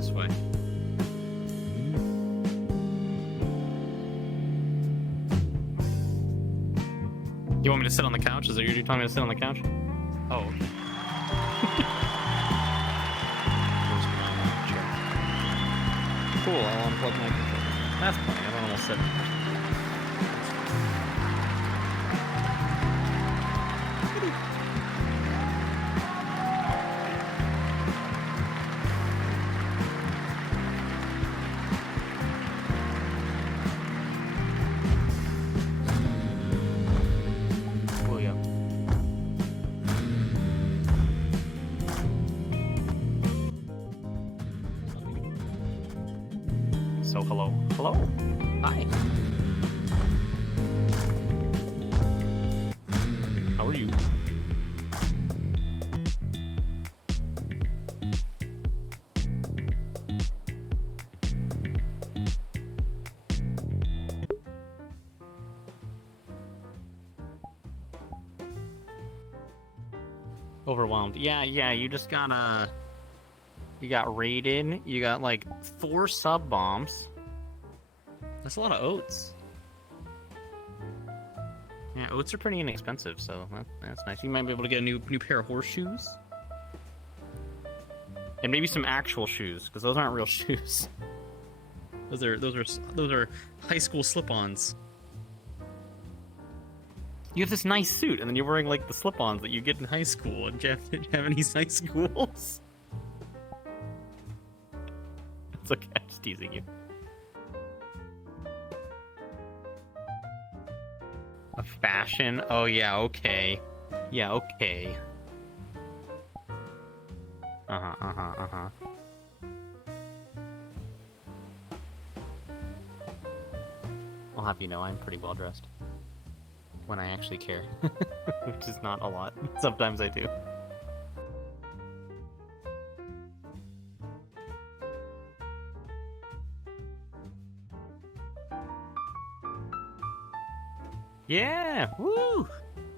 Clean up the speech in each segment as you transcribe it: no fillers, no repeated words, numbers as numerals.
this way. You want me to sit on the couch? Is that you're telling me to sit on the couch? Oh, okay. Cool, I'll unplug my controller. That's fine, I'm almost 70%. So hello. Hello. Hi. How are you? Overwhelmed. Yeah, you just got you got raided, you got like 4 sub bombs. That's a lot of oats. Yeah, oats are pretty inexpensive, so that's nice. You might be able to get a new pair of horseshoes. And maybe some actual shoes, because those aren't real shoes. Those are high school slip-ons. You have this nice suit, and then you're wearing like the slip-ons that you get in high school in Japanese high schools. It's okay, I'm just teasing you. A fashion? Oh yeah, okay. Yeah, okay. Uh-huh. I'll have you know I'm pretty well dressed. When I actually care. Which is not a lot. Sometimes I do. Yeah! Woo!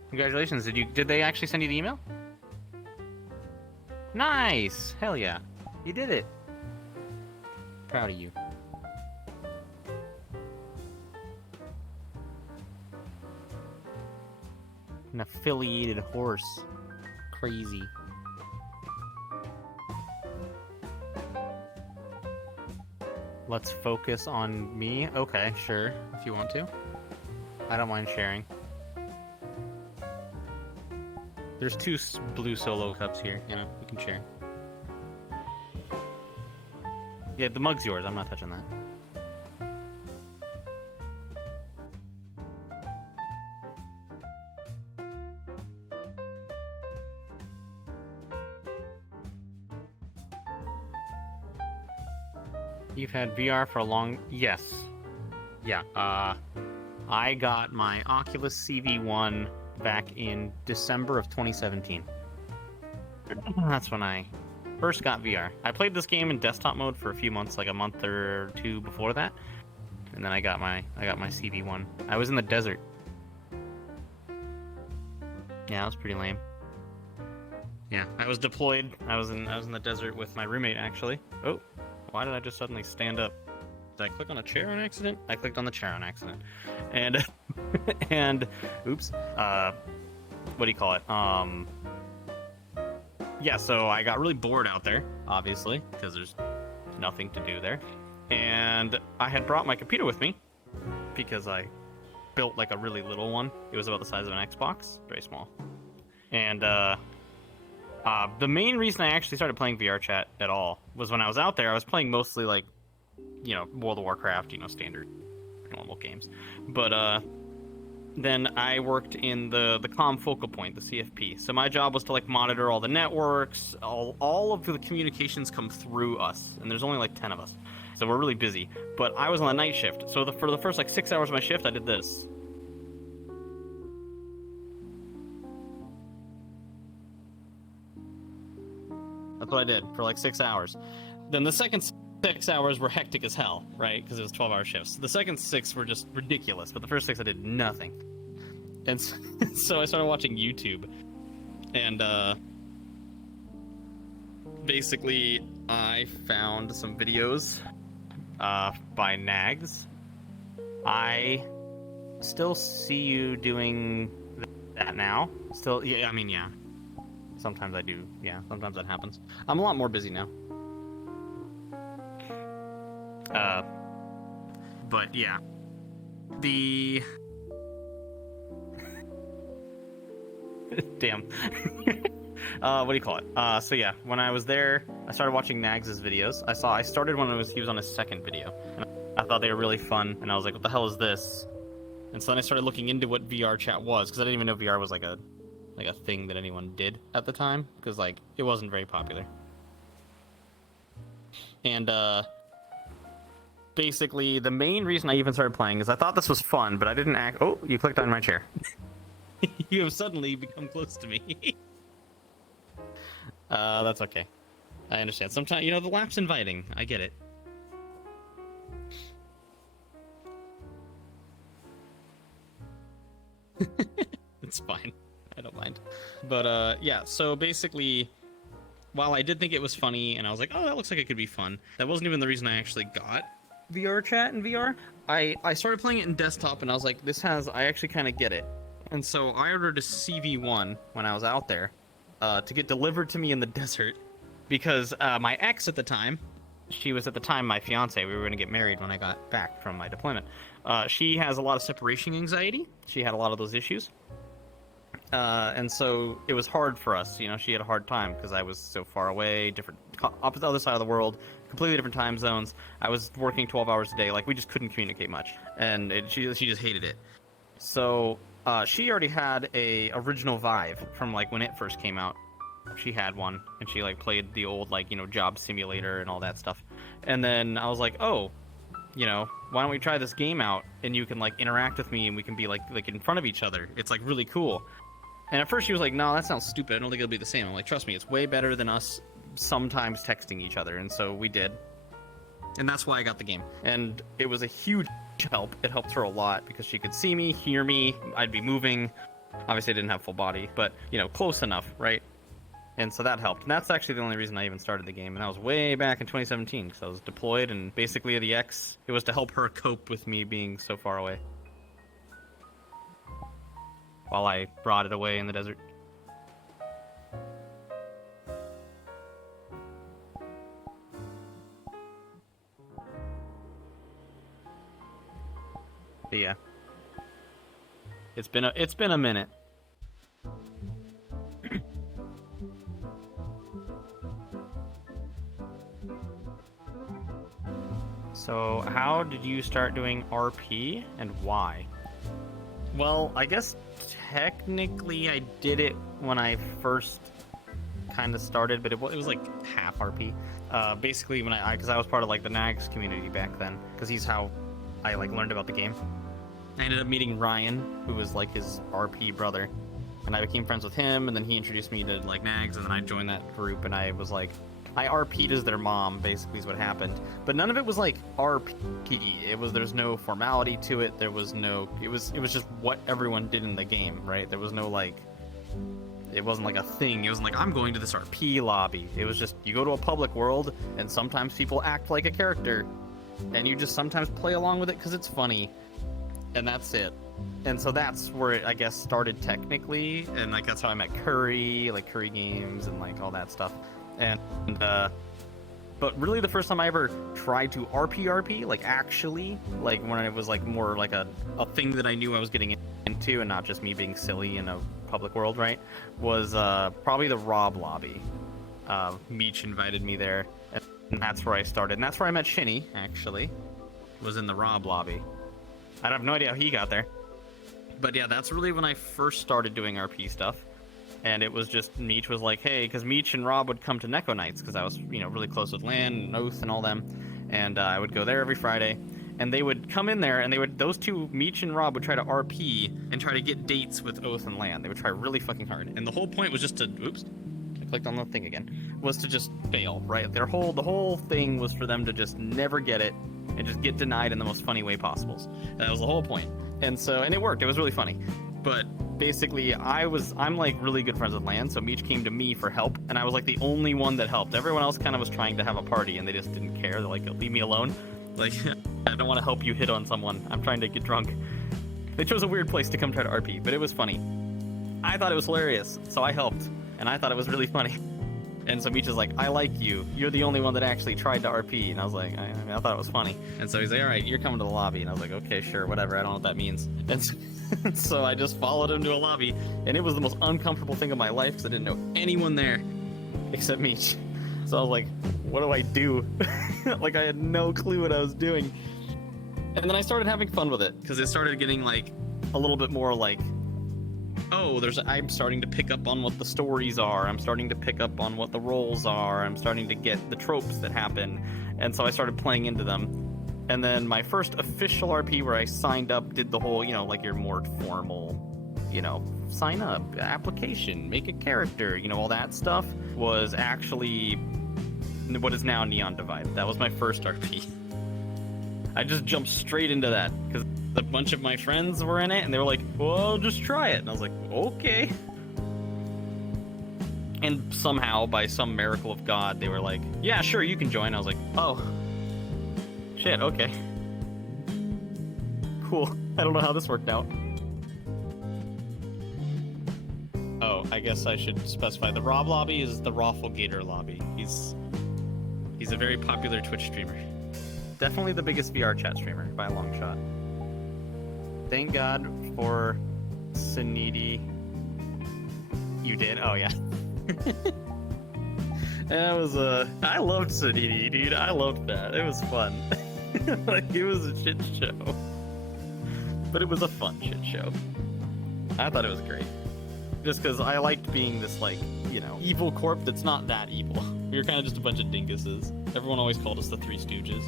Congratulations. Did they actually send you the email? Nice! Hell yeah. You did it. Proud of you. An affiliated horse. Crazy. Let's focus on me. Okay, sure, if you want to. I don't mind sharing. There's 2 blue solo cups here, you know, you can share. Yeah, the mug's yours, I'm not touching that. You've had VR for a long... Yes. Yeah, I got my Oculus CV1 back in December of 2017. That's when I first got VR. I played this game in desktop mode for a few months, like a month or 2 before that. And then I got my CV1. I was in the desert. Yeah, that was pretty lame. Yeah, I was deployed. I was in the desert with my roommate, actually. Oh, why did I just suddenly stand up? Did I click on a chair on accident? I clicked on the chair on accident. And, and, oops, what do you call it? Yeah, so I got really bored out there, obviously, because there's nothing to do there. And I had brought my computer with me, because I built like a really little one. It was about the size of an Xbox, very small. And, the main reason I actually started playing VR chat at all was when I was out there, I was playing mostly like, you know, World of Warcraft, you know, standard, normal games. But, then I worked in the comm focal point, the CFP. So my job was to like monitor all the networks, all of the communications come through us, and there's only like 10 of us. So we're really busy. But I was on the night shift, so for the first like 6 hours of my shift, I did this. That's what I did for like 6 hours. Then the second 6 hours were hectic as hell, right? Because it was 12-hour shifts. The second 6 were just ridiculous, but the first 6 I did nothing. And so I started watching YouTube. And basically, I found some videos by Nags. I still see you doing that now. Still, yeah, I mean, yeah. Sometimes I do, yeah. Sometimes that happens. I'm a lot more busy now. But yeah. The... Damn. What do you call it? So yeah, when I was there, I started watching Nags' videos. I started when he was on his second video, and I thought they were really fun, and I was like, what the hell is this? And so then I started looking into what VR chat was, because I didn't even know VR was like a thing that anyone did at the time, because like it wasn't very popular. And basically the main reason I even started playing is I thought this was fun, but I didn't act. Oh, you clicked on my chair. You have suddenly become close to me. That's okay. I understand. Sometimes, the lap's inviting. I get it. It's fine. I don't mind. But, yeah, so basically, while I did think it was funny, and I was like, oh, that looks like it could be fun, that wasn't even the reason I actually got VR chat in VR. I started playing it in desktop, and I was like, I actually kind of get it. And so I ordered a CV1 when I was out there to get delivered to me in the desert because my ex at the time, she was at the time my fiance. We were going to get married when I got back from my deployment. She has a lot of separation anxiety. She had a lot of those issues. And so it was hard for us. She had a hard time because I was so far away, opposite other side of the world, completely different time zones. I was working 12 hours a day. Like, we just couldn't communicate much. And she just hated it. So... she already had a original Vive from like when it first came out. She had one, and she like played the old job simulator and all that stuff. And then I was like, oh, why don't we try this game out? And you can like interact with me, and we can be like in front of each other. It's like really cool. And at first she was like, no, that sounds stupid. I don't think it'll be the same. I'm like, trust me, it's way better than us sometimes texting each other. And so we did. And that's why I got the game. And it was a huge help. It helped her a lot because she could see me, hear me. I'd be moving. Obviously I didn't have full body, but close enough, right? And so that helped. And that's actually the only reason I even started the game. And that was way back in 2017 because I was deployed, and basically the X, it was to help her cope with me being so far away while I brought it away in the desert. But yeah, it's been a minute. So how did you start doing RP and why? Well, I guess technically I did it when I first kind of started, but it was like half RP. Basically because I was part of like the Nags community back then, because he's how I like learned about the game. I ended up meeting Ryan, who was like his RP brother, and I became friends with him, and then he introduced me to like Nags, and then I joined that group, and I was like, I RP'd as their mom, basically is what happened. But none of it was like RP. There's no formality to it. It was just what everyone did in the game, right? There was no like, it wasn't like a thing. It wasn't like, I'm going to this RP lobby. It was just, you go to a public world, and sometimes people act like a character, and you just sometimes play along with it because it's funny, and that's it. And so that's where it, I guess, started technically, and like that's how I met Curry, like Curry Games, and like all that stuff. And but really the first time I ever tried to RP, like actually, like when it was like more like a thing that I knew I was getting into, and not just me being silly in a public world, right, was probably the Rob lobby. Meech invited me there, and that's where I started. And that's where I met Shinny, actually, was in the Rob lobby. I have no idea how he got there. But yeah, that's really when I first started doing RP stuff. And it was just, Meech was like, hey, because Meech and Rob would come to Neko Nights, because I was, really close with Lan and Oath and all them. And I would go there every Friday. And they would come in there, and those two, Meech and Rob, would try to RP and try to get dates with Oath and Lan. They would try really fucking hard. And the whole point was just to, oops, I clicked on the thing again, was to just fail, right? The whole thing was for them to just never get it and just get denied in the most funny way possible. That was the whole point. And it worked. It was really funny. But basically I'm like really good friends with Lan, so Meech came to me for help, and I was like the only one that helped. Everyone else kind of was trying to have a party, and they just didn't care. They're like, leave me alone. Like, I don't want to help you hit on someone. I'm trying to get drunk. They chose a weird place to come try to RP, but it was funny. I thought it was hilarious, so I helped, and I thought it was really funny. And so Meech is like, I like you. You're the only one that actually tried to RP. And I was like, I thought it was funny. And so he's like, all right, you're coming to the lobby. And I was like, okay, sure, whatever. I don't know what that means. And so I just followed him to a lobby. And it was the most uncomfortable thing of my life because I didn't know anyone there except Meech. So I was like, what do I do? Like, I had no clue what I was doing. And then I started having fun with it because it started getting like a little bit more like, oh, I'm starting to pick up on what the stories are. I'm starting to pick up on what the roles are. I'm starting to get the tropes that happen. And so I started playing into them. And then my first official RP where I signed up, did the whole, like your more formal, sign up, application, make a character, all that stuff, was actually what is now Neon Divide. That was my first RP. I just jumped straight into that because a bunch of my friends were in it, and they were like, well, just try it. And I was like, okay. And somehow, by some miracle of God, they were like, yeah, sure, you can join. I was like, oh, shit, okay. Cool. I don't know how this worked out. Oh, I guess I should specify. The Rob lobby is the Raffle Gator lobby. He's a very popular Twitch streamer. Definitely the biggest VR chat streamer by a long shot. Thank God for Suniti. You did? Oh, yeah. That was I loved Suniti, dude. I loved that. It was fun. Like, it was a shit show. But it was a fun shit show. I thought it was great. Just because I liked being this, like, evil corp that's not that evil. We were kind of just a bunch of dinguses. Everyone always called us the Three Stooges.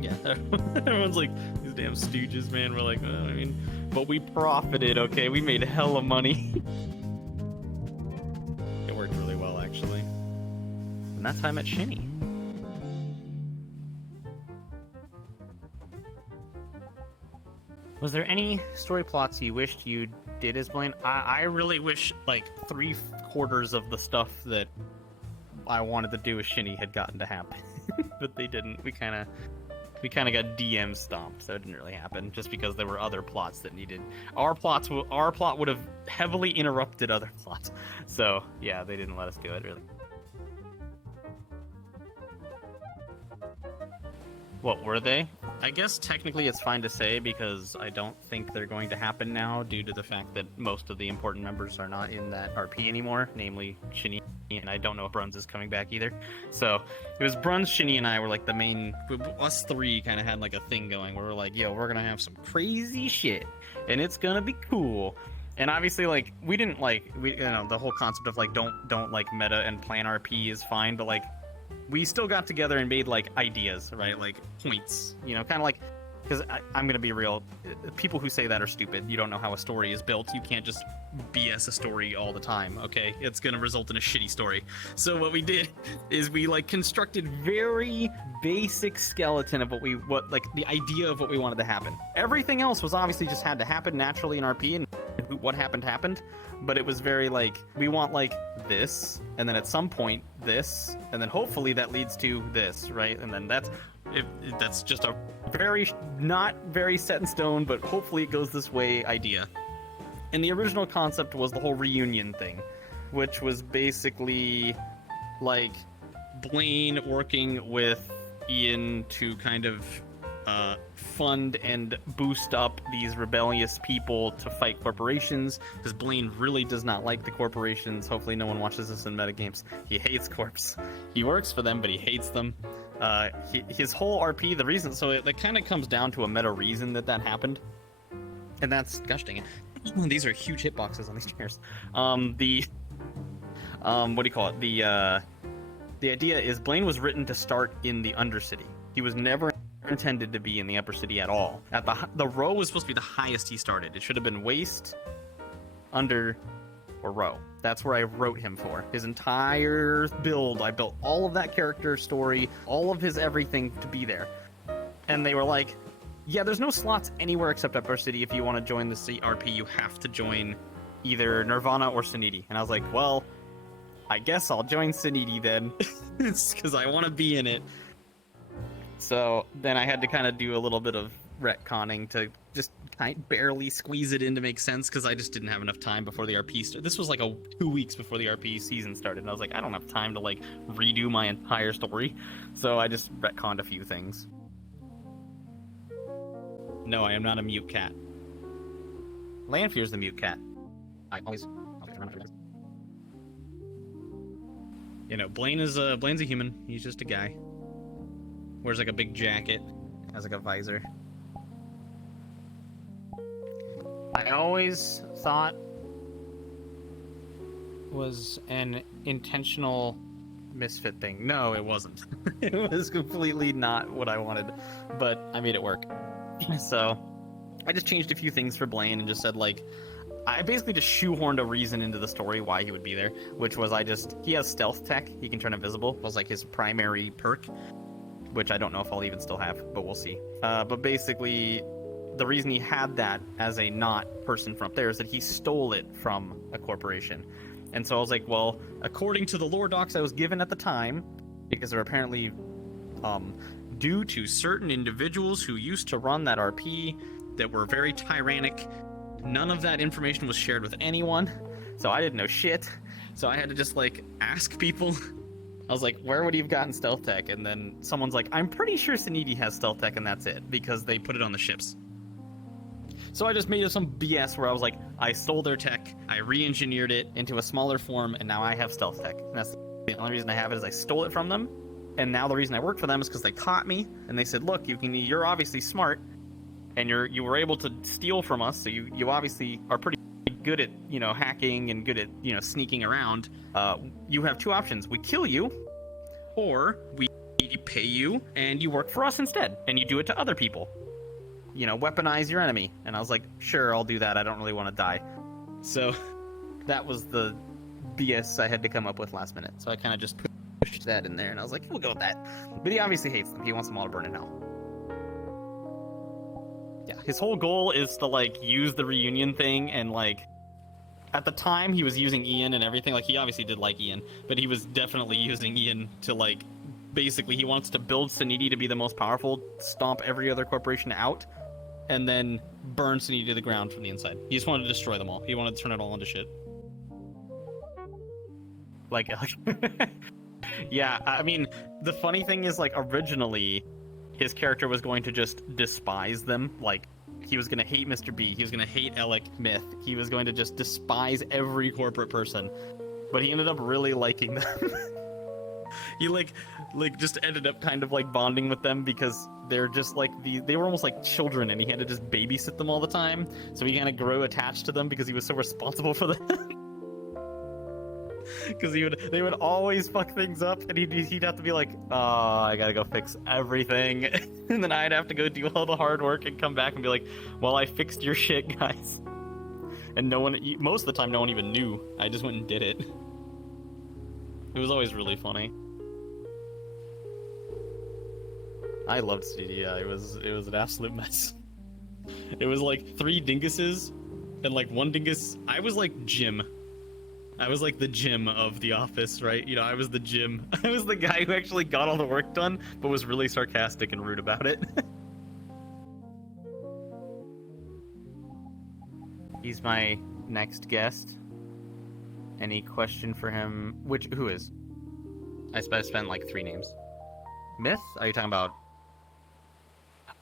Yeah, everyone's like, these damn stooges, man. We're like, but we profited, okay? We made hella money. It worked really well, actually. And that's how I met Shinny. Was there any story plots you wished you did as Blayne? I really wish, like, 3/4 of the stuff that I wanted to do with Shinny had gotten to happen. But they didn't. We kind of got DM stomped, so it didn't really happen, just because there were other plots that needed... Our plot would have heavily interrupted other plots. So, yeah, they didn't let us do it, really. What were they? I guess technically it's fine to say, because I don't think they're going to happen now, due to the fact that most of the important members are not in that RP anymore, namely Shinny, and I don't know if Bruns is coming back either. So it was Bruns, Shinny, and I were like the main... Us three kind of had like a thing going where we're like, yo, we're gonna have some crazy shit, and it's gonna be cool. And obviously, like, we didn't like... the whole concept of like, don't like meta and plan RP is fine, but like, we still got together and made, like, ideas, right? Like, points, kind of like... Because I'm going to be real, people who say that are stupid. You don't know how a story is built. You can't just BS a story all the time, okay? It's going to result in a shitty story. So what we did is we, like, constructed very basic skeleton of what the idea of what we wanted to happen. Everything else was obviously just had to happen naturally in RP, and what happened. But it was very, like, we want, like, this, and then at some point, this, and then hopefully that leads to this, right? And then that's just a not very set in stone, but hopefully it goes this way idea. And the original concept was the whole reunion thing, which was basically, like, Blayne working with Ian to kind of fund and boost up these rebellious people to fight corporations, because Blayne really does not like the corporations. Hopefully no one watches this in metagames. He hates corps. He works for them, but he hates them. His whole RP, the reason, so it kind of comes down to a meta reason that happened, and that's, gosh dang it, these are huge hitboxes on these chairs. What do you call it? The idea is Blayne was written to start in the Undercity. He was never intended to be in the Upper City at all. At the row was supposed to be the highest he started. It should have been Waste, Under, or Row. That's where I wrote him for. His entire build, I built all of that character story, all of his everything to be there. And they were like, Yeah, there's no slots anywhere except Upper City. If you want to join the CRP, you have to join either Nirvana or Saniti. And I was like, well, I guess I'll join Saniti then, because I want to be in it. So then I had to kind of do a little bit of retconning to just barely squeeze it in to make sense, because I just didn't have enough time before the RP started. This was like 2 weeks before the RP season started, and I was like, I don't have time to like redo my entire story. So I just retconned a few things. No, I am not a mute cat. Lanfear's the mute cat. I always run after this. You know, Blaine's a human. He's just a guy. Wears like a big jacket, has like a visor. I always thought was an intentional misfit thing. No, it wasn't. It was completely not what I wanted, but I made it work. So I just changed a few things for Blayne and just said, like, I basically just shoehorned a reason into the story why he would be there, which was he has stealth tech. He can turn invisible. Was like his primary perk, which I don't know if I'll even still have, but we'll see. But basically, the reason he had that as a not person from up there is that he stole it from a corporation. And so I was like, well, according to the lore docs I was given at the time, because they're apparently due to certain individuals who used to run that RP that were very tyrannic, none of that information was shared with anyone. So I didn't know shit. So I had to just like ask people. I was like, where would he have gotten stealth tech? And then someone's like, I'm pretty sure Saniti has stealth tech and that's it, because they put it on the ships. So I just made some BS where I was like, I stole their tech, I re-engineered it into a smaller form, and now I have stealth tech. And that's the only reason I have it, is I stole it from them. And now the reason I work for them is because they caught me, and they said, look, you're obviously smart, and you were able to steal from us, so you obviously are pretty good at, hacking and good at, sneaking around. You have two options. We kill you, or we pay you, and you work for us instead, and you do it to other people. Weaponize your enemy. And I was like, sure, I'll do that. I don't really want to die. So that was the BS I had to come up with last minute. So I kind of just pushed that in there, and I was like, we'll go with that. But he obviously hates them. He wants them all to burn in hell. Yeah, his whole goal is to, like, use the reunion thing, and, like, at the time he was using Ian and everything. Like, he obviously did like Ian, but he was definitely using Ian to, like, basically he wants to build Saniti to be the most powerful, stomp every other corporation out, and then burn Saniti to the ground from the inside. He just wanted to destroy them all. He wanted to turn it all into shit. Like yeah, I mean, the funny thing is, like, originally, his character was going to just despise them. Like, he was going to hate Mr. B. He was going to hate Alec Myth. He was going to just despise every corporate person. But he ended up really liking them. He, like just ended up kind of, like, bonding with them, because they're just, like, they were almost like children, and he had to just babysit them all the time. So he kind of grew attached to them because he was so responsible for them. Because they would always fuck things up, and he'd have to be like, oh, I gotta go fix everything. And then I'd have to go do all the hard work and come back and be like, well, I fixed your shit, guys. And most of the time, no one even knew. I just went and did it. It was always really funny. I loved CDI. It was an absolute mess. It was like 3 dinguses, and like 1 dingus. I was like Jim. I was like the Jim of the office, right? I was the Jim. I was the guy who actually got all the work done, but was really sarcastic and rude about it. He's my next guest. Any question for him? Who is? I spent like 3 names. Myth? Are you talking about?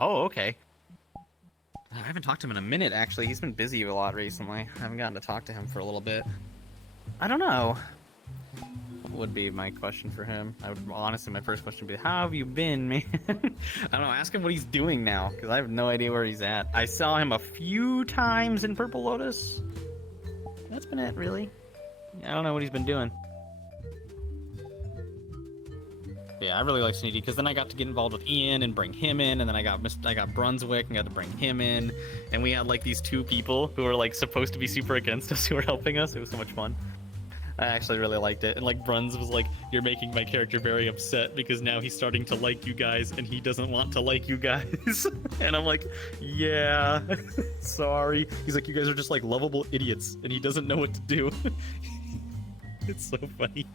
Oh, okay. I haven't talked to him in a minute, actually. He's been busy a lot recently. I haven't gotten to talk to him for a little bit. I don't know. Would be my question for him. Honestly, my first question would be, how have you been, man? I don't know. Ask him what he's doing now, because I have no idea where he's at. I saw him a few times in Purple Lotus. That's been it, really. I don't know what he's been doing. Yeah, I really like Sneedy, because then I got to get involved with Ian and bring him in, and then I got Brunswick and got to bring him in, and we had like these 2 people who were like supposed to be super against us who were helping us. It was so much fun. I actually really liked it. And like Bruns was like, "You're making my character very upset because now he's starting to like you guys and he doesn't want to like you guys." And I'm like, "Yeah, sorry." He's like, "You guys are just like lovable idiots," and he doesn't know what to do. It's so funny.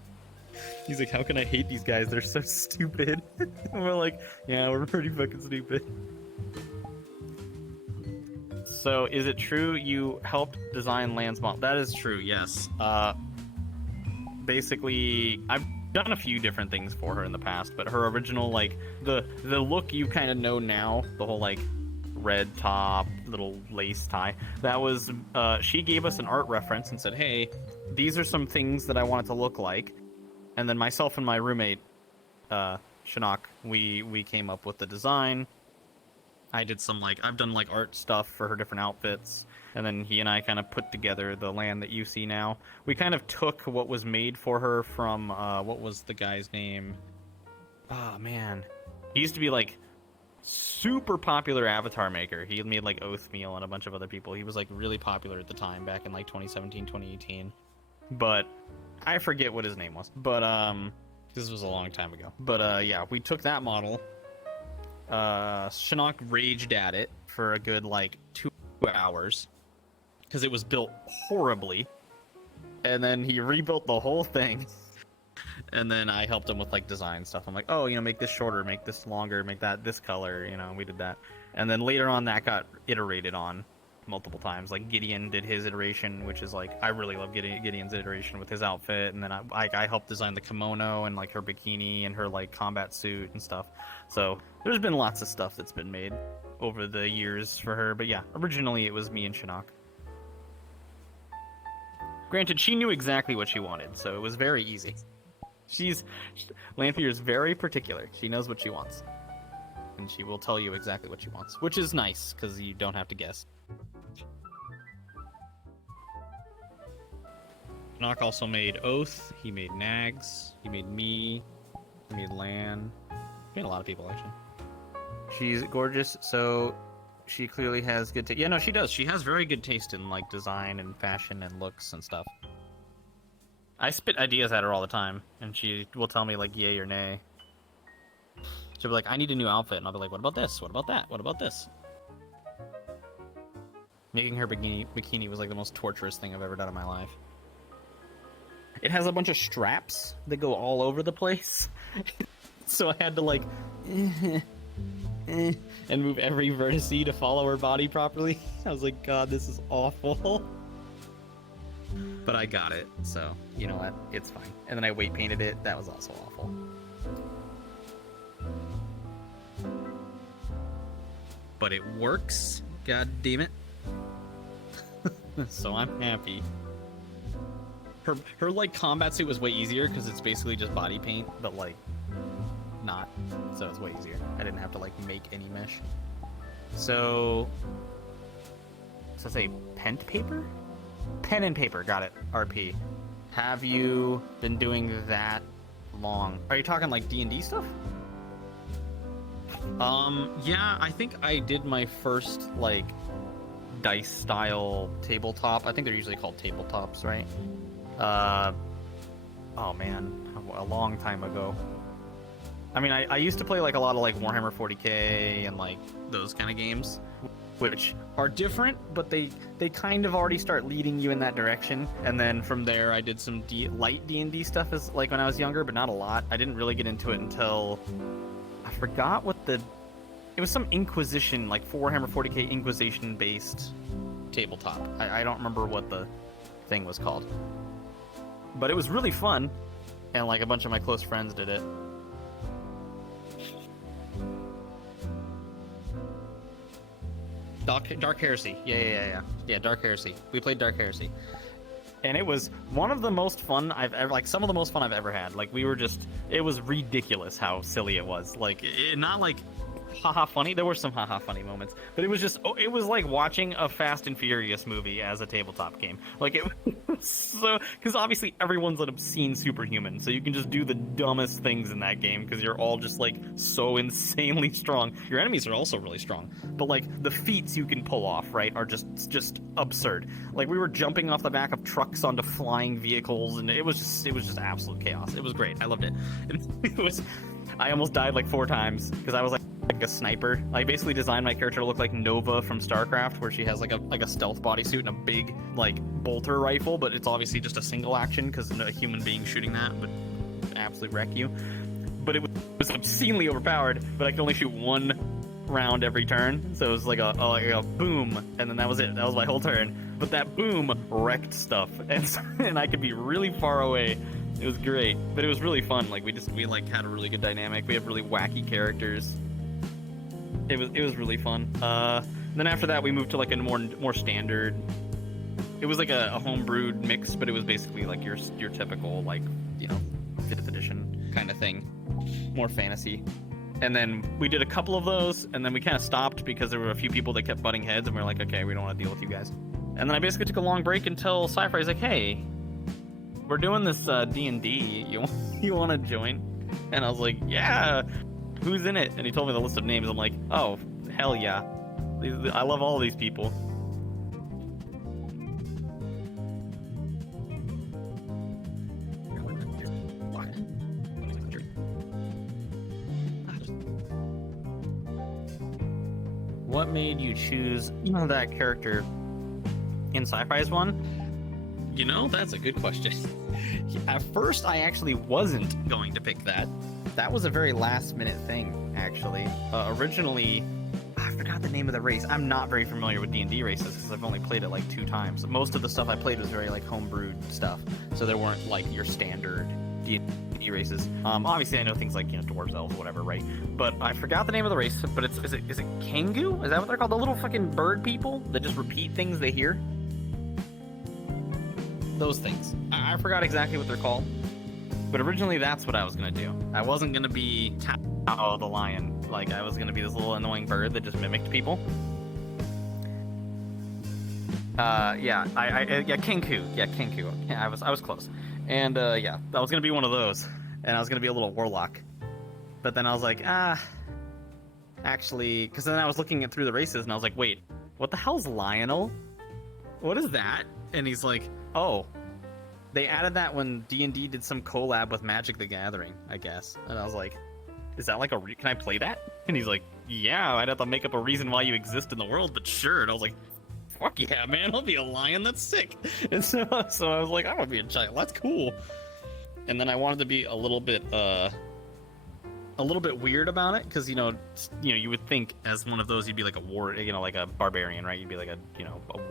He's like, "How can I hate these guys? They're so stupid." And we're like, "Yeah, we're pretty fucking stupid." So, is it true you helped design Land's model? That is true, yes. Basically, I've done a few different things for her in the past, but her original, like, the look you kind of know now, the whole, like, red top, little lace tie, that was, she gave us an art reference and said, "Hey, these are some things that I want it to look like." And then myself and my roommate, Shinnok, we came up with the design. I did some, like, I've done, like, art stuff for her different outfits, and then he and I kind of put together the land that you see now. We kind of took what was made for her from, what was the guy's name? Oh, man. He used to be, like, super popular avatar maker. He made, like, Oathmeal and a bunch of other people. He was, like, really popular at the time, back in, like, 2017, 2018. But I forget what his name was. But, this was a long time ago. But, yeah, we took that model. Shinnok raged at it for a good, like, 2 hours because it was built horribly, and then he rebuilt the whole thing. And then I helped him with, like, design stuff. I'm like, "Oh, you know, make this shorter, make this longer, make that this color," you know, and we did that. And then later on that got iterated on multiple times. Like, Gideon did his iteration, which is, like, I really love Gideon's iteration with his outfit. And then I helped design the kimono and, like, her bikini and her, like, combat suit and stuff. So there's been lots of stuff that's been made over the years for her. But yeah, originally it was me and Shinnok. Granted, she knew exactly what she wanted, so it was very easy. Lanfear is very particular. She knows what she wants, and she will tell you exactly what she wants, which is nice because you don't have to guess. Shinnok also made Oath. He made Nags. He made me. He made Lan. He made a lot of people, actually. She's gorgeous, so she clearly has good taste. Yeah, no, she does. She has very good taste in, like, design and fashion and looks and stuff. I spit ideas at her all the time, and she will tell me, like, yay or nay. She'll be like, "I need a new outfit," and I'll be like, "What about this? What about that? What about this?" Making her bikini was, like, the most torturous thing I've ever done in my life. It has a bunch of straps that go all over the place. So I had to, like, and move every vertice to follow her body properly. I was like, "God, this is awful." But I got it, so you know what? It's fine. And then I weight painted it. That was also awful. But it works. God damn it. So I'm happy. Her like combat suit was way easier because it's basically just body paint, but like not. So it's way easier. I didn't have to like make any mesh. So does that say pen paper? Pen and paper, got it. RP. Have you been doing that long? Are you talking like D&D stuff? Yeah, I think I did my first like dice style tabletop. I think they're usually called tabletops, right? Oh man, a long time ago. I mean, I used to play like a lot of like Warhammer 40k and like those kind of games, which are different, but they kind of already start leading you in that direction. And then from there, I did some light D&D stuff as like when I was younger, but not a lot. I didn't really get into it until I forgot what it was some Inquisition, like Warhammer 40k Inquisition based tabletop. I don't remember what the thing was called, but it was really fun, and like a bunch of my close friends did it. Dark Heresy. Yeah, Dark Heresy. We played Dark Heresy. And it was one of the most fun I've ever, like, some of the most fun I've ever had. Like, we were just, it was ridiculous how silly it was. Like, not like haha funny. There were some haha funny moments, but it was just, it was like watching a Fast and Furious movie as a tabletop game. Like, it was so, because obviously everyone's an obscene superhuman, so you can just do the dumbest things in that game because you're all just like so insanely strong. Your enemies are also really strong, but like the feats you can pull off, right, are just absurd. Like, we were jumping off the back of trucks onto flying vehicles, and it was just absolute chaos. It was great. I loved it. It was. I almost died like 4 times because I was like a sniper. I basically designed my character to look like Nova from StarCraft, where she has like a stealth bodysuit and a big like bolter rifle, but it's obviously just a single action because a human being shooting that would absolutely wreck you. But it was obscenely overpowered, but I could only shoot 1 round every turn, so it was like a boom, and then that was it. That was my whole turn. But that boom wrecked stuff, and I could be really far away. It was great, but it was really fun. Like, we like had a really good dynamic. We have really wacky characters. It was really fun. Then after that, we moved to like a more standard. It was like a homebrewed mix, but it was basically like your typical, like, you know, 5th edition kind of thing, more fantasy. And then we did a couple of those, and then we kind of stopped because there were a few people that kept butting heads, and we were like, okay, we don't want to deal with you guys. And then I basically took a long break until SciFri's like, hey, we're doing this D&D. You want to join? And I was like, yeah. Who's in it? And he told me the list of names. I'm like, oh, hell yeah. I love all these people. What made you choose that character in SciFri's one? You know, that's a good question. At first, I actually wasn't going to pick that. That was a very last-minute thing, actually. Originally, I forgot the name of the race. I'm not very familiar with D&D races because I've only played it like 2 times. Most of the stuff I played was very like homebrewed stuff, so there weren't like your standard D&D races. Obviously, I know things like dwarves, elves, whatever, right? But I forgot the name of the race. But is it Kengu? Is that what they're called? The little fucking bird people that just repeat things they hear. Those things. I forgot exactly what they're called, but originally that's what I was gonna do. I wasn't gonna be Tao the lion. Like, I was gonna be this little annoying bird that just mimicked people. Kenku. Yeah, Kenku. I was close. And I was gonna be one of those, and I was gonna be a little warlock. But then I was like, actually, because then I was looking through the races, and I was like, wait, what the hell's Lionel? What is that? And he's like, oh, they added that when D&D did some collab with Magic the Gathering, I guess. And I was like, is that like can I play that? And he's like, yeah, I'd have to make up a reason why you exist in the world, but sure. And I was like, fuck yeah, man, I'll be a lion, that's sick. And so I was like, I want to be a giant, that's cool. And then I wanted to be a little bit weird about it, because you would think as one of those you'd be like a like a barbarian, right? You'd be like a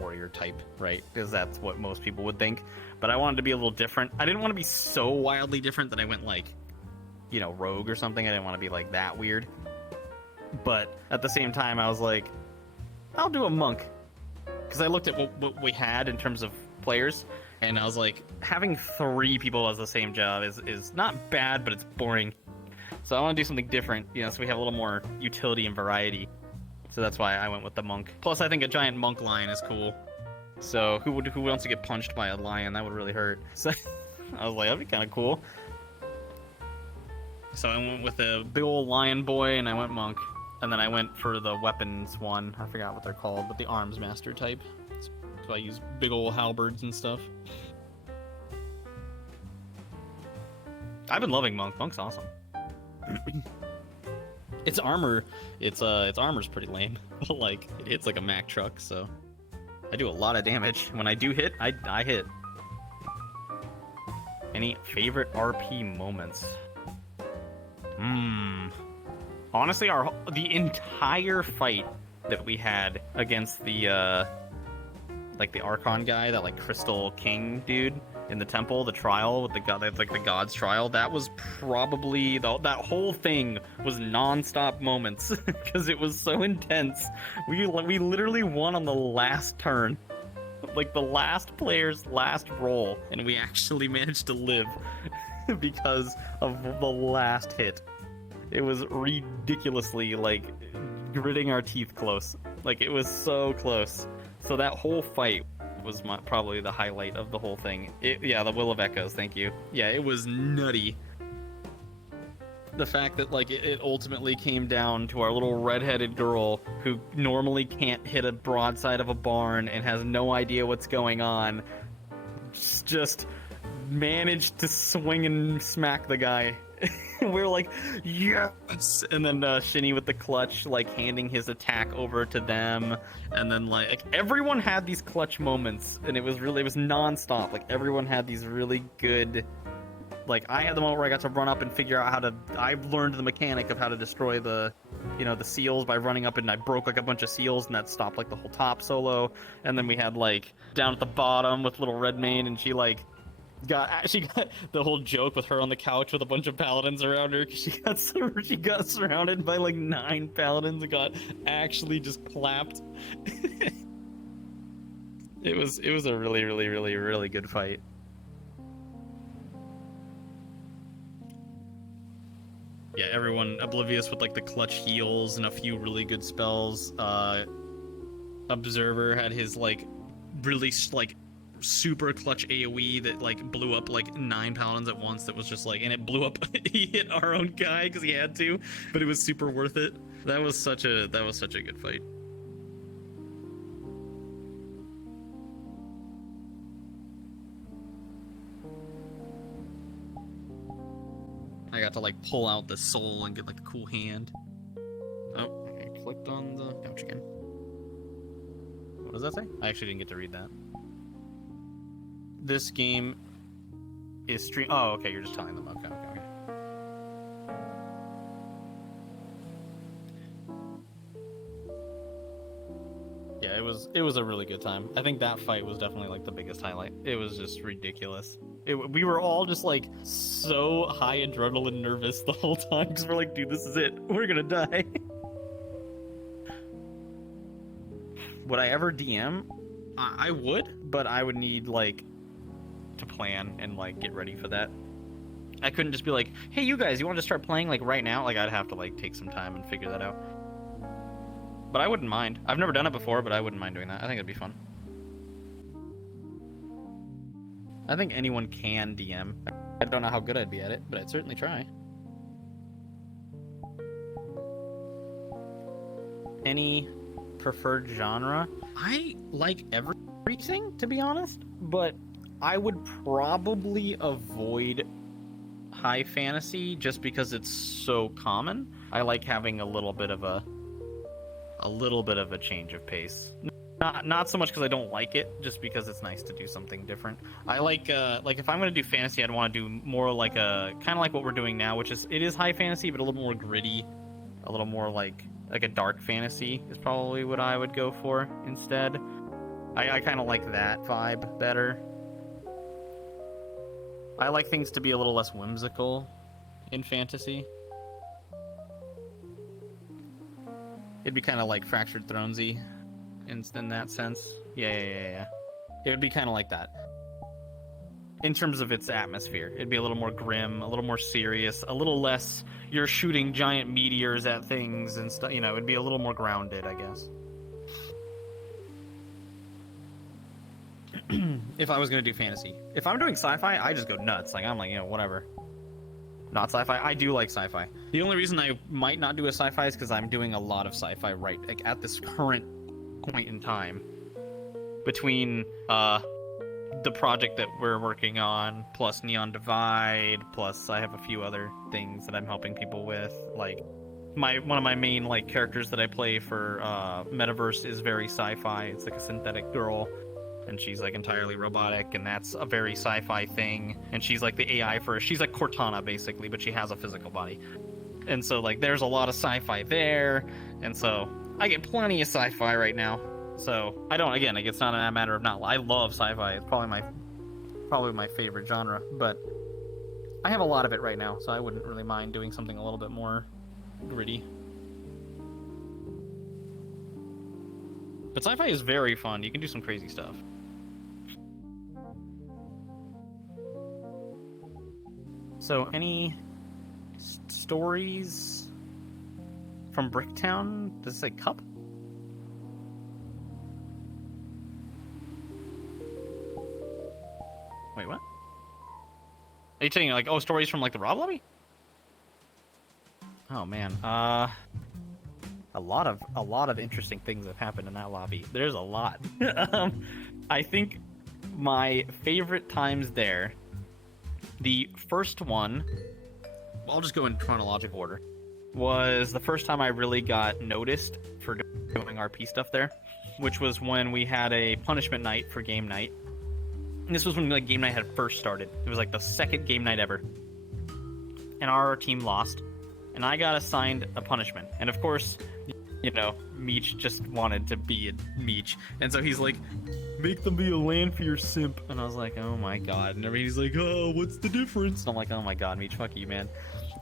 warrior type, right? Because that's what most people would think. But I wanted to be a little different. I didn't want to be so wildly different that I went like rogue or something. I didn't want to be like that weird. But at the same time, I was like, I'll do a monk, because I looked at what we had in terms of players, and I was like, having 3 people as the same job is not bad, but it's boring. So I want to do something different, so we have a little more utility and variety. So that's why I went with the monk. Plus, I think a giant monk lion is cool. So who wants to get punched by a lion? That would really hurt. So I was like, that'd be kind of cool. So I went with a big old lion boy, and I went monk. And then I went for the weapons one. I forgot what they're called, but the arms master type. So I use big old halberds and stuff. I've been loving monk. Monk's awesome. Its armor's pretty lame, but like it hits like a Mack truck, so I do a lot of damage. When I do hit, I hit. Any favorite RP moments? Honestly, the entire fight that we had against the like the Archon guy, that like Crystal King dude in the temple, the trial with the god, like the god's trial, that was probably that whole thing was non-stop moments because it was so intense. We literally won on the last turn, like the last player's last roll, and we actually managed to live because of the last hit. It was ridiculously, like, gritting our teeth close. Like, it was so close. So that whole fight was probably the highlight of the whole thing. Yeah, the Will of Echoes, thank you. Yeah, it was nutty. The fact that, like, it ultimately came down to our little redheaded girl who normally can't hit a broadside of a barn and has no idea what's going on, just managed to swing and smack the guy. We're like, yes! And then Shinny with the clutch, like, handing his attack over to them. And then, like, everyone had these clutch moments, and it was non-stop. Like, everyone had these really good... Like, I had the moment where I got to run up and figure out how to... I learned the mechanic of how to destroy the, you know, the seals by running up, and I broke, like, a bunch of seals, and that stopped, like, the whole top solo. And then we had, like, down at the bottom with little Redmayne, and she, like... She got the whole joke with her on the couch with a bunch of paladins around her, because she got surrounded by like 9 paladins and got actually just clapped. It was a really good fight. Yeah, everyone oblivious with like the clutch heals and a few really good spells. Observer had his like really like super clutch AoE that like blew up like 9 paladins at once. That was just like, and it blew up. He hit our own guy because he had to, but it was super worth it. That was such a good fight. I got to like pull out the soul and get like a cool hand. Oh, I clicked on the couch again. What does that say? I actually didn't get to read that. This game is stream. Oh, okay. You're just telling them. Okay. Yeah, it was a really good time. I think that fight was definitely like the biggest highlight. It was just ridiculous. We were all just like so high adrenaline nervous the whole time because we're like, dude, this is it. We're gonna die. Would I ever DM? I would, but I would need like to plan and like get ready for that. I couldn't just be like, hey, you guys, you want to start playing like right now? Like, I'd have to like take some time and figure that out. But I wouldn't mind. I've never done it before, but I wouldn't mind doing that. I think it'd be fun. I think anyone can DM. I don't know how good I'd be at it, but I'd certainly try. Any preferred genre? I like everything, to be honest, but I would probably avoid high fantasy just because it's so common. I like having a little bit of a change of pace. Not so much because I don't like it, just because it's nice to do something different. I like if I'm gonna do fantasy, I'd want to do more like a kind of like what we're doing now, which is it is high fantasy, but a little more gritty, a little more like a dark fantasy is probably what I would go for instead. I kind of like that vibe better. I like things to be a little less whimsical in fantasy. It'd be kind of like Fractured Thronesy in that sense. Yeah. It would be kind of like that. In terms of its atmosphere, it'd be a little more grim, a little more serious, a little less you're shooting giant meteors at things and stuff. You know, it'd be a little more grounded, I guess. If I was going to do fantasy. If I'm doing sci-fi, I just go nuts. Like, I'm like, you know, whatever. Not sci-fi. I do like sci-fi. The only reason I might not do a sci-fi is because I'm doing a lot of sci-fi right like at this current point in time. Between the project that we're working on, plus Neon Divide, plus I have a few other things that I'm helping people with. Like one of my main like characters that I play for Metaverse is very sci-fi. It's like a synthetic girl. And she's like entirely robotic, and that's a very sci-fi thing. And she's like the AI she's like Cortana basically, but she has a physical body. And so like there's a lot of sci-fi there, and so I get plenty of sci-fi right now. So I don't. Again, like, it's not a matter of not. I love sci-fi. It's probably my favorite genre, but I have a lot of it right now, so I wouldn't really mind doing something a little bit more gritty. But sci-fi is very fun. You can do some crazy stuff. So any Stories from Bricktown. Does it say cup? Wait, what? Are you saying like, oh, stories from like the Rob lobby? Oh man, a lot of interesting things have happened in that lobby. There's a lot. I think my favorite times there, the first one, I'll just go in chronological order, was the first time I really got noticed for doing RP stuff there, which was when we had a punishment night for game night. And this was when like game night had first started. It was like the second game night ever, and our team lost, and I got assigned a punishment. And of course, you know, Meech just wanted to be a Meech, and so he's like, make them be a Lanfear simp. And I was like, oh my god. And he's like, oh, what's the difference? And I'm like, oh my god, Meech, fuck you, man.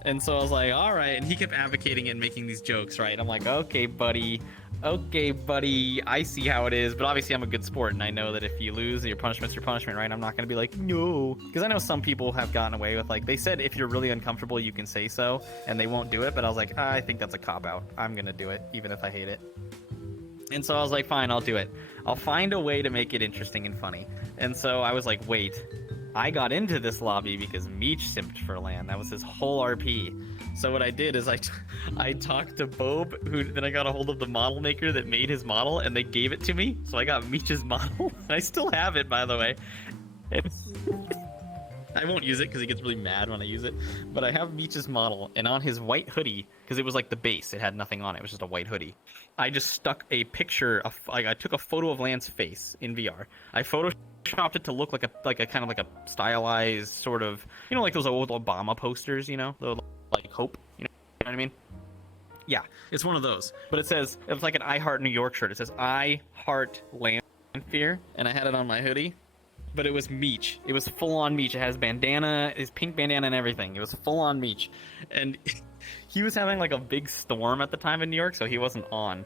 And so I was like, all right. And he kept advocating it and making these jokes, right? And I'm like, okay, buddy, I see how it is. But obviously I'm a good sport, and I know that if you lose, your punishment's your punishment, right? I'm not gonna be like, no, because I know some people have gotten away with, like, they said if you're really uncomfortable you can say so, and they won't do it. But I was like, I think that's a cop-out. I'm gonna do it even if I hate it. And so I was like, fine, I'll do it. I'll find a way to make it interesting and funny. And so I was like, wait, I got into this lobby because Meech simped for land. That was his whole RP. So what I did is I talked to Bob, who then I got a hold of the model maker that made his model, and they gave it to me. So I got Meech's model. I still have it, by the way. I won't use it because he gets really mad when I use it. But I have Meech's model, and on his white hoodie, because it was like the base, it had nothing on it. It was just a white hoodie. I just stuck a picture of, like, I took a photo of Lance's face in VR. I photoshopped it to look like a kind of like a stylized sort of, you know, like those old Obama posters, you know, the, like Hope, you know what I mean? Yeah, it's one of those. But it's like an I Heart New York shirt. It says I Heart Lanfear, and I had it on my hoodie. But it was Meech. It was full-on Meech. It has bandana, his pink bandana and everything. It was full-on Meech. And he was having like a big storm at the time in New York, so he wasn't on.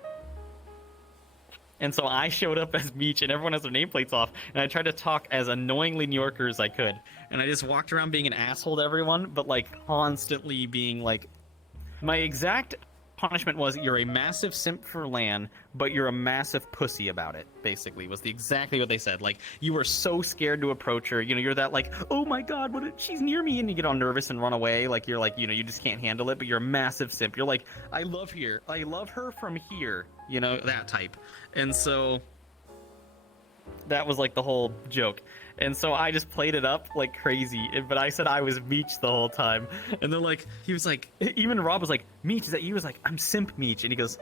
And so I showed up as Meech, and everyone has their nameplates off, and I tried to talk as annoyingly New Yorker as I could. And I just walked around being an asshole to everyone, but like constantly being like... My exact punishment was, you're a massive simp for LAN, but you're a massive pussy about it, basically, was exactly what they said. Like, you were so scared to approach her, you know, you're that like, oh my god, she's near me, and you get all nervous and run away, like you're like, you know, you just can't handle it, but you're a massive simp. You're like, I love her from here, you know, that type. And so that was like the whole joke. And so I just played it up like crazy, but I said I was Meech the whole time. And then like, he was like, even Rob was like, Meech, is that you? He was like, I'm Simp Meech. And he goes,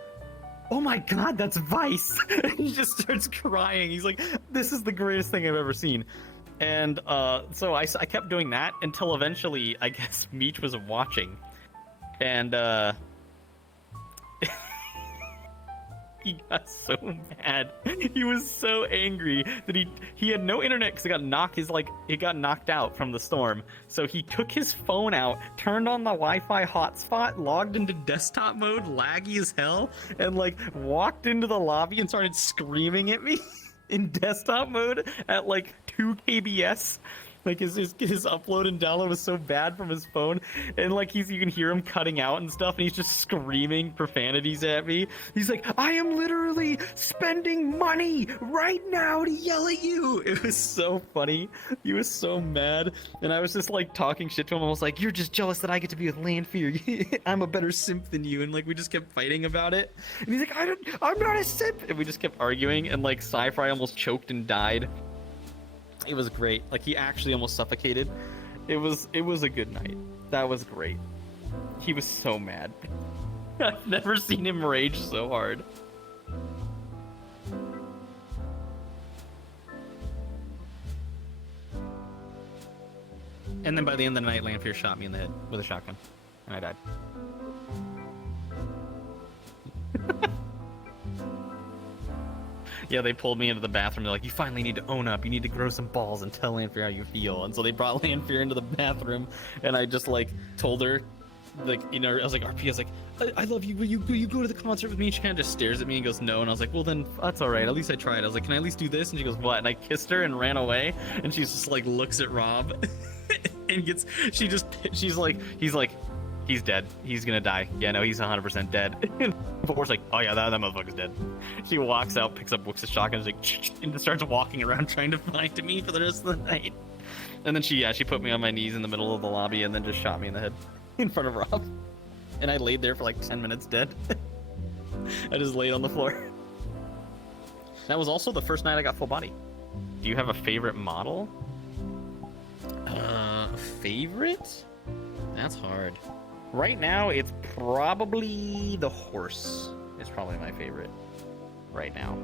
oh my god, that's Vice. And he just starts crying. He's like, this is the greatest thing I've ever seen. And so I kept doing that until eventually, I guess, Meech was watching. And he got so mad. He was so angry that he had no internet because it got knocked out from the storm. So he took his phone out, turned on the Wi-Fi hotspot, logged into desktop mode, laggy as hell, and like walked into the lobby and started screaming at me in desktop mode at like 2 kbs. Like his upload and download was so bad from his phone, and like you can hear him cutting out and stuff, and he's just screaming profanities at me. He's like, I am literally spending money right now to yell at you. It was so funny. He was so mad, and I was just like talking shit to him. I was like, you're just jealous that I get to be with Lanfear. I'm a better simp than you. And like we just kept fighting about it. And he's like, I'm not a simp. And we just kept arguing, and like SciFri almost choked and died. It was great. Like, he actually almost suffocated. It was a good night. That was great. He was so mad. I've never seen him rage so hard. And then by the end of the night, Lanfear shot me in the head with a shotgun, and I died. Yeah, they pulled me into the bathroom. They're like, you finally need to own up. You need to grow some balls and tell Lanfear how you feel. And so they brought Lanfear into the bathroom, and I just like told her, like, you know, I was like, RP, I was like, I love you. Will you go to the concert with me? And she kind of just stares at me and goes, no. And I was like, well, then that's all right. At least I tried. I was like, can I at least do this? And she goes, what? And I kissed her and ran away. And she's just like, looks at Rob and he's like, He's dead. He's gonna die. Yeah, no, he's 100% dead. Four's like, oh yeah, that motherfucker's dead. She walks out, picks up Wix's shotgun, and, like, and starts walking around trying to find me for the rest of the night. And then she put me on my knees in the middle of the lobby and then just shot me in the head in front of Rob. And I laid there for like 10 minutes dead. I just laid on the floor. That was also the first night I got full body. Do you have a favorite model? Favorite? That's hard. Right now, it's probably the horse. It's probably my favorite. Right now.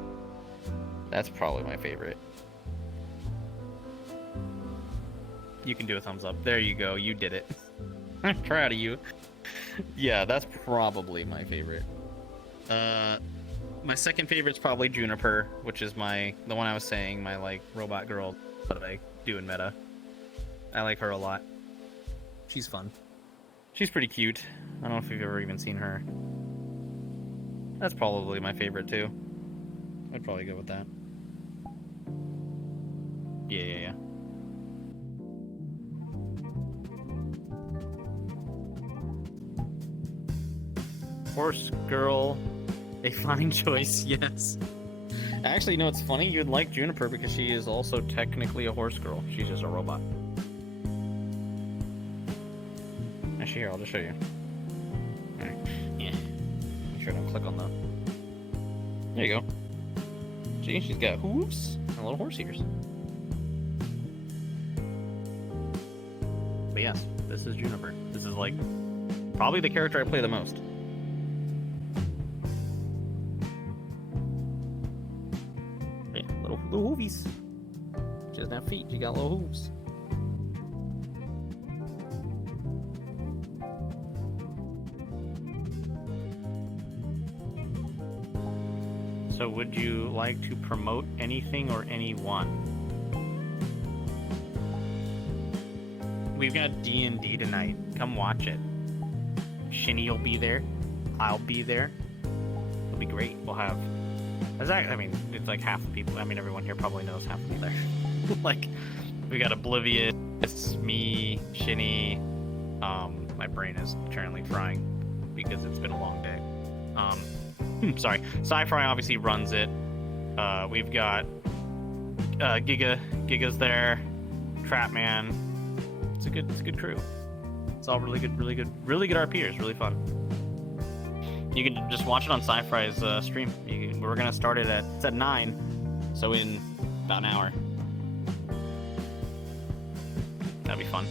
That's probably my favorite. You can do a thumbs up. There you go. You did it. I'm proud of you. Yeah, that's probably my favorite. My second favorite's probably Juniper, which is the one I was saying, my like robot girl that I do in meta. I like her a lot. She's fun. She's pretty cute. I don't know if you've ever even seen her. That's probably my favorite too. I'd probably go with that. Yeah. Horse girl, a fine choice, yes. Actually, no, it's funny. You'd like Juniper because she is also technically a horse girl. She's just a robot. Actually, here, I'll just show you. Right. Yeah. Make sure I don't click on the... There you go. See, she's got hooves and little horse ears. But yes, this is Juniper. This is like probably the character I play the most. Yeah, little hoovies. She doesn't have feet, she got little hooves. So would you like to promote anything or anyone? We've got D&D tonight. Come watch it. Shinny will be there. I'll be there. It'll be great. We'll have... I mean, it's like half the people. I mean, everyone here probably knows half of me there. Like, we got Oblivious, me, Shinny. My brain is currently frying because it's been a long day. Sorry. SciFri obviously runs it. We've got Giga's there. Trapman. It's a good crew. It's all really good RPers, really fun. You can just watch it on SciFri's stream. We're gonna start it at 9, so in about an hour. That'd be fun.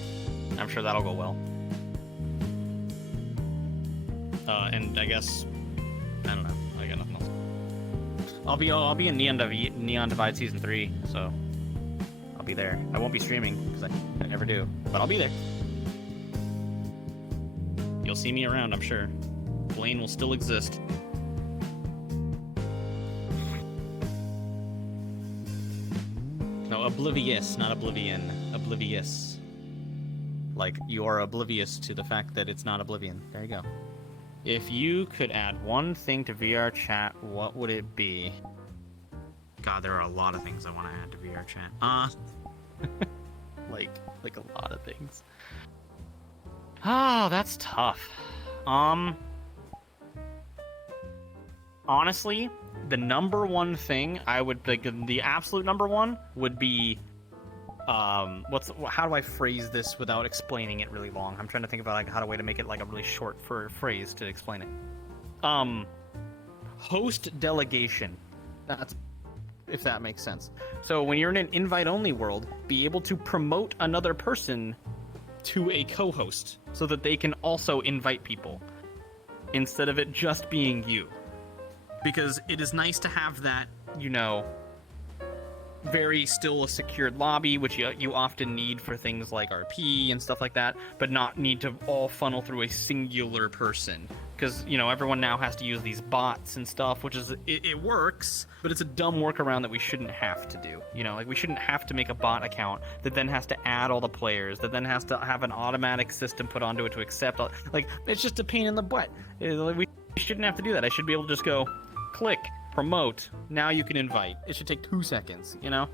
I'm sure that'll go well. And I guess I don't know. I got nothing else. I'll be in Neon Divide Season 3, so I'll be there. I won't be streaming because I never do, but I'll be there. You'll see me around, I'm sure. Blayne will still exist. No, oblivious, not oblivion. Oblivious. Like, you are oblivious to the fact that it's not Oblivion. There you go. If you could add one thing to VR chat, what would it be? God, there are a lot of things I want to add to VR chat. like a lot of things. Oh, that's tough. Honestly, the number one thing I would think, the absolute number one would be, how do I phrase this without explaining it really long? I'm trying to think about like how to make it like a really short phrase to explain it. Host delegation. That's, if that makes sense. So when you're in an invite-only world, be able to promote another person to a co-host so that they can also invite people instead of it just being you. Because it is nice to have that, you know, very still a secured lobby, which you often need for things like RP and stuff like that, but not need to all funnel through a singular person. Because, you know, everyone now has to use these bots and stuff, which is, it works, but it's a dumb workaround that we shouldn't have to do. You know, like, we shouldn't have to make a bot account that then has to add all the players, that then has to have an automatic system put onto it to accept all, like, it's just a pain in the butt. We shouldn't have to do that. I should be able to just go, click, promote, now you can invite. It should take 2 seconds, you know?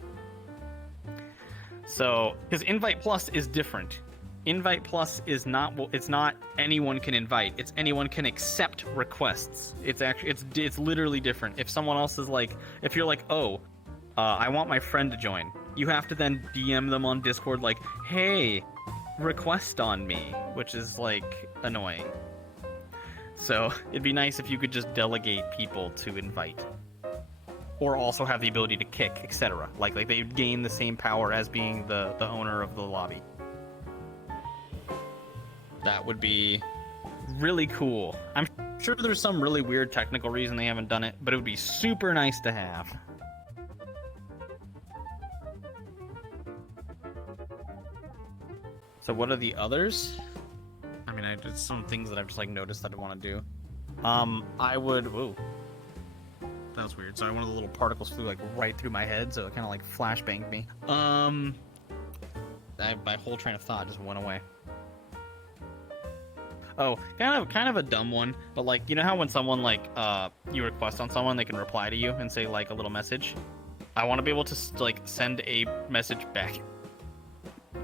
So, because Invite Plus is different. Invite plus is not, it's not anyone can invite. It's anyone can accept requests. It's actually, it's literally different. If someone else is like, if you're like, oh, I want my friend to join, you have to then DM them on Discord like, hey, request on me, which is like annoying. So it'd be nice if you could just delegate people to invite, or also have the ability to kick, etc. Like they gain the same power as being the owner of the lobby. That would be really cool. I'm sure there's some really weird technical reason they haven't done it, but it would be super nice to have. So what are the others? I mean, it's some things that I've just like noticed that I want to do. I would. Whoa, that was weird. Sorry, one of the little particles flew like right through my head, so it kind of like flashbanged me. My whole train of thought just went away. Oh, kind of a dumb one, but like, you know how when someone like you request on someone, they can reply to you and say like a little message. I want to be able to like send a message back.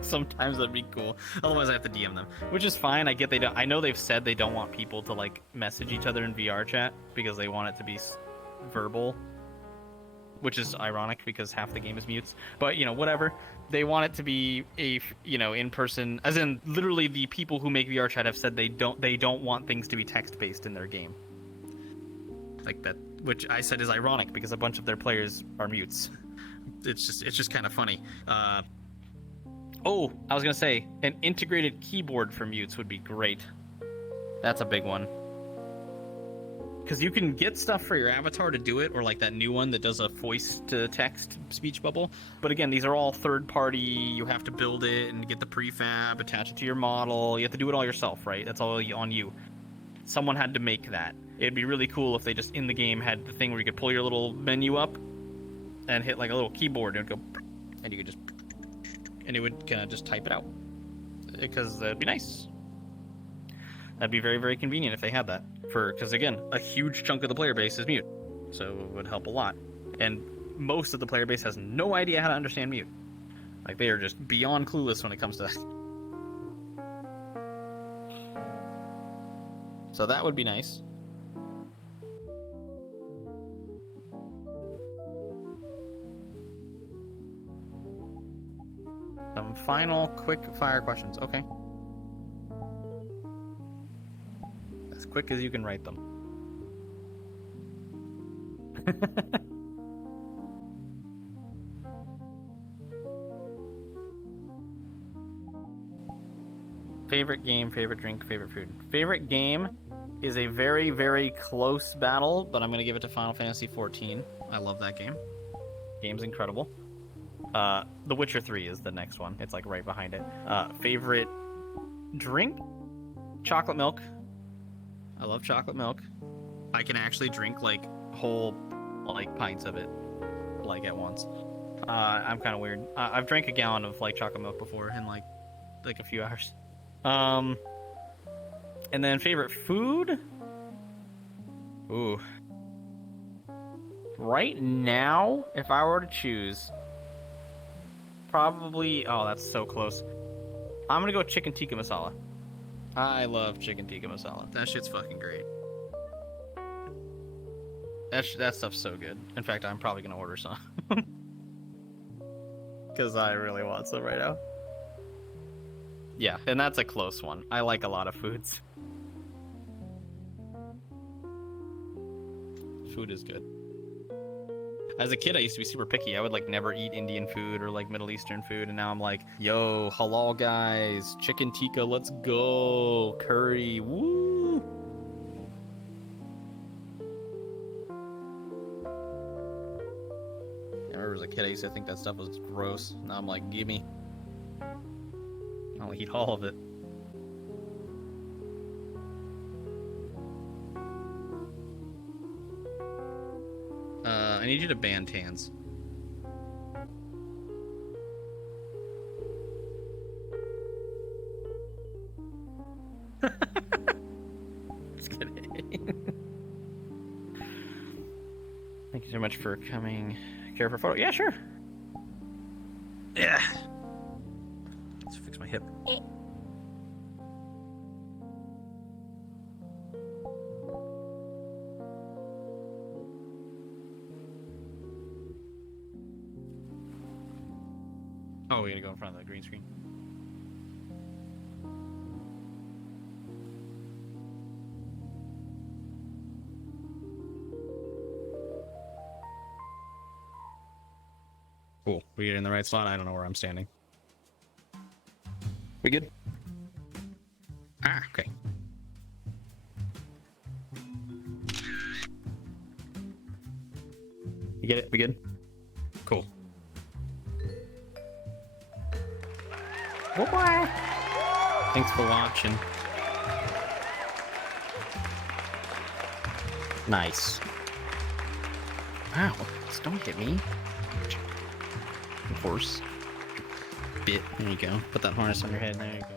Sometimes that'd be cool. Otherwise, I have to DM them, which is fine. I get they don't. I know they've said they don't want people to like message each other in VR chat because they want it to be verbal, which is ironic because half the game is mutes. But you know, whatever. They want it to be a in person, as in literally the people who make VR chat have said they don't want things to be text based in their game. Like that, which I said is ironic because a bunch of their players are mutes. It's just kind of funny. Oh, I was gonna say an integrated keyboard for mutes would be great. That's a big one. Because you can get stuff for your avatar to do it, or like that new one that does a voice to text speech bubble. But again, these are all third party. You have to build it and get the prefab, attach it to your model. You have to do it all yourself, right? That's all on you. Someone had to make that. It'd be really cool if they just in the game had the thing where you could pull your little menu up and hit like a little keyboard and it would go, and you could just, and it would kind of just type it out. Because that'd be nice. That'd be very, very convenient if they had that. Because again, a huge chunk of the player base is mute, so it would help a lot. And most of the player base has no idea how to understand mute. Like they are just beyond clueless when it comes to that. So that would be nice. Some final quick fire questions. Okay. As quick as you can write them. Favorite game, favorite drink, favorite food. Favorite game is a very, very close battle, but I'm going to give it to Final Fantasy XIV. I love that game. Game's incredible. The Witcher 3 is the next one. It's like right behind it. Favorite drink? Chocolate milk. I love chocolate milk. I can actually drink like whole like pints of it like at once. I'm kind of weird. I've drank a gallon of like chocolate milk before in like a few hours. And then favorite food? Ooh. Right now, if I were to choose, probably, oh, that's so close. I'm gonna go chicken tikka masala. I love chicken tikka masala. That shit's fucking great. That stuff's so good. In fact, I'm probably gonna order some. Because I really want some right now. Yeah, and that's a close one. I like a lot of foods. Food is good. As a kid, I used to be super picky. I would like never eat Indian food or like Middle Eastern food, and now I'm like, yo, halal guys, chicken tikka, let's go, curry, woo. I remember as a kid, I used to think that stuff was gross. Now I'm like, gimme. I'll eat all of it. I need you to ban Tans. Just kidding. Thank you so much for coming. Care for a photo? Yeah, sure. Yeah. Let's fix my hip. Oh, we gotta go in front of the green screen. Cool. We get in the right spot. I don't know where I'm standing. We good? Ah, okay. You get it? We good? Cool. Bye-bye. Thanks for watching. Nice. Wow. Just don't hit me. Horse. Bit. There you go. Put that harness on your head. There you go.